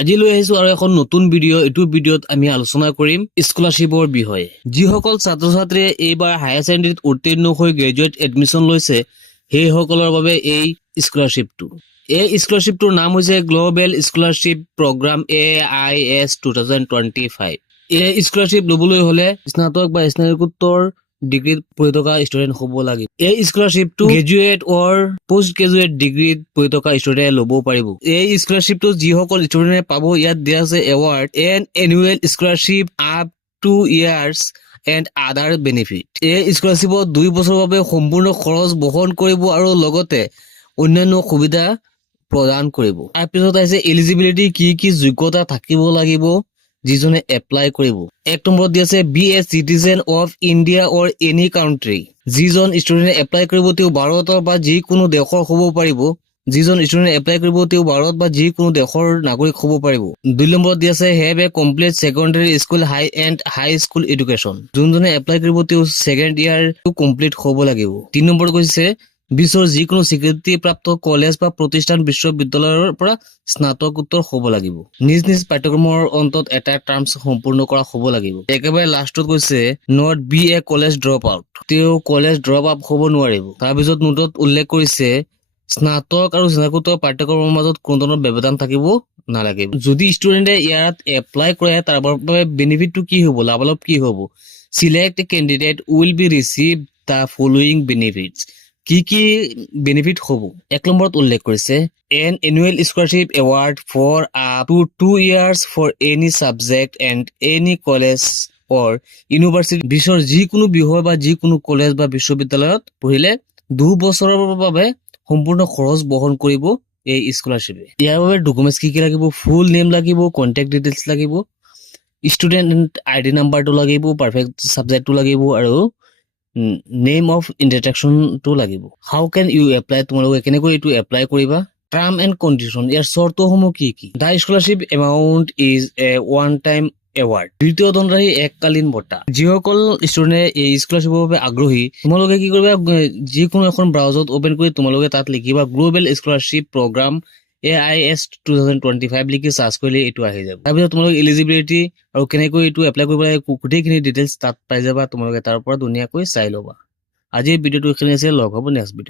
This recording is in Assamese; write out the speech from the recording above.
আজি লৈ আহিছো আৰু এখন নতুন ভিডিঅ'। এইটো ভিডিঅ'ত আমি আলোচনা কৰিম স্কলাৰশ্বিপৰ বিষয়ে। যিসকল ছাত্ৰ ছাত্ৰীয়ে এইবাৰ হায়াৰ ছেকেণ্ডেৰীত উত্তীৰ্ণ হৈ গ্ৰেজুৱেট এডমিশ্যন লৈছে সেইসকলৰ বাবে এই স্কলাৰশ্বিপটো। এই স্কলাৰশ্বিপটোৰ নাম হৈছে গ্ল'বেল স্কলাৰশ্বিপ প্ৰগ্ৰাম AIS 2025। এই স্কলাৰশ্বিপ ল'বলৈ হ'লে স্নাতক বা স্নাতকোত্তৰ ডিগ্ৰীত পঢ়ি থকা ষ্টুডেণ্ট হ'ব লাগে। এই স্কলাৰশ্বিপটো গ্ৰেজুৱেট অৰ পোষ্ট গ্ৰেজুৱেট ডিগ্ৰীত পঢ়ি থকা ষ্টুডেণ্টে ল'ব পাৰিব। এই স্কলাৰশ্বিপটো যিসকল ষ্টুডেণ্টে পাব, ইয়াত দিয়া আছে award and annual scholarship up to years and other benefit. এই স্কলাৰশ্বিপত 2 বছৰৰ বাবে সম্পূৰ্ণ খৰচ বহন কৰিব আৰু লগতে অন্যান্য সুবিধা প্ৰদান কৰিব। তাৰপিছত আহিছে এলিজিবিলিটি, কি যোগ্যতা থাকিব লাগিব যিজনে এপ্লাই কৰিব। 1 নম্বৰত দি আছে be a citizen of India or any country. যিজন ষ্টুডেণ্টে এপ্লাই কৰিব তেওঁ ভাৰতৰ বা যিকোনো দেশৰ হ'ব পাৰিব। যিজন ষ্টুডেণ্টে এপ্লাই কৰিব তেওঁ ভাৰত বা যিকোনো দেশৰ নাগৰিক হ'ব পাৰিব। 2 নম্বৰত দি আছে have a complete secondary school high school education. যোনজনে এপ্লাই কৰিব তেওঁ ছেকেণ্ড ইয়াৰটো কমপ্লিট হ'ব লাগিব। 3 নম্বৰত কৈছে বিশ্বৰ যিকোনো স্বীকৃতিপ্ৰাপ্ত কলেজ বা প্ৰতিষ্ঠান বিশ্ববিদ্যালয়ৰ পৰা স্নাতকোত্তৰ হ'ব লাগিব। নিজ পাঠ্যক্ৰমৰ অন্তত এটা টাৰ্মছ সম্পূৰ্ণ কৰা হ'ব লাগিব। একেবাৰে লাষ্টত কৈছে not be a college drop out. তেওঁ কলেজ ড্ৰপ আউট হ'ব নোৱাৰিব। তাৰপিছত নোটত উল্লেখ কৰিছে স্নাতক আৰু স্নাতকোত্তৰ পাঠ্যক্ৰমৰ মাজত কোনো ধৰণৰ ব্যৱধান থাকিব নালাগিব। যদি ষ্টুডেণ্টে ইয়াত এপ্লাই কৰে তাৰ বাবে বেনিফিটটো কি হ'ব, লাভালাভ কি হ'ব? Select candidate will be receive the following benefits. কি বেনিফিট হ'ব? 1 নম্বৰত উল্লেখ কৰিছে an annual scholarship award for up to 2 years for any subject and any college or university. বিশ্বৰ যিকোনো বিষয় বা যিকোনো কলেজ বা বিশ্ববিদ্যালয়ত পঢ়িলে 2 বছৰৰ বাবে সম্পূৰ্ণ খৰচ বহন কৰিব এই স্কলাৰশ্বিপে। ইয়াৰ বাবে ডকুমেণ্টছ কি লাগিব? ফুল নেম লাগিব, কণ্টেক্ট ডিটেইলছ লাগিব, ষ্টুডেণ্ট ID নাম্বাৰটো লাগিব, পাৰফেক্ট ছাবজেক্টটো লাগিব আৰু নেম অফ ইণ্ট্ৰডাকশ্যনটো লাগিব। হাউ কেন ইউ এপ্লাই, তোমালোকে কেনেকৈ এইটো এপ্লাই কৰিবা? টাৰ্ম এণ্ড কণ্ডিশ্যন, ইয়াৰ চৰ্তসমূহ কি? The scholarship amount is a one time award. দ্বিতীয় ধনৰাশি এককালীন বঁটা। যিসকল ষ্টুডেণ্টে এই স্কলাৰশ্বিপৰ বাবে আগ্ৰহী তোমালোকে কি কৰিবা, যিকোনো এখন ব্ৰাউজত অপেন কৰি তোমালোকে তাত লিখিবা গ্ল'বেল স্কলাৰশ্বিপ প্ৰগ্ৰাম AIS 2025 লিখি চাৰ্চ কৰিলে এইটো আহি যাব। তাৰপিছত তোমালোকে এলিজিবিলিটি আৰু কেনেকৈ এইটো এপ্লাই কৰিব লাগে গোটেইখিনি ডিটেইলছ তাত পাই যাবা। তোমালোকে তাৰ পৰা ধুনীয়াকৈ চাই ল'বা। আজিৰ ভিডিঅ'টো এইখিনি আছে, লগ হ'ব নেক্সট ভিডিঅ'।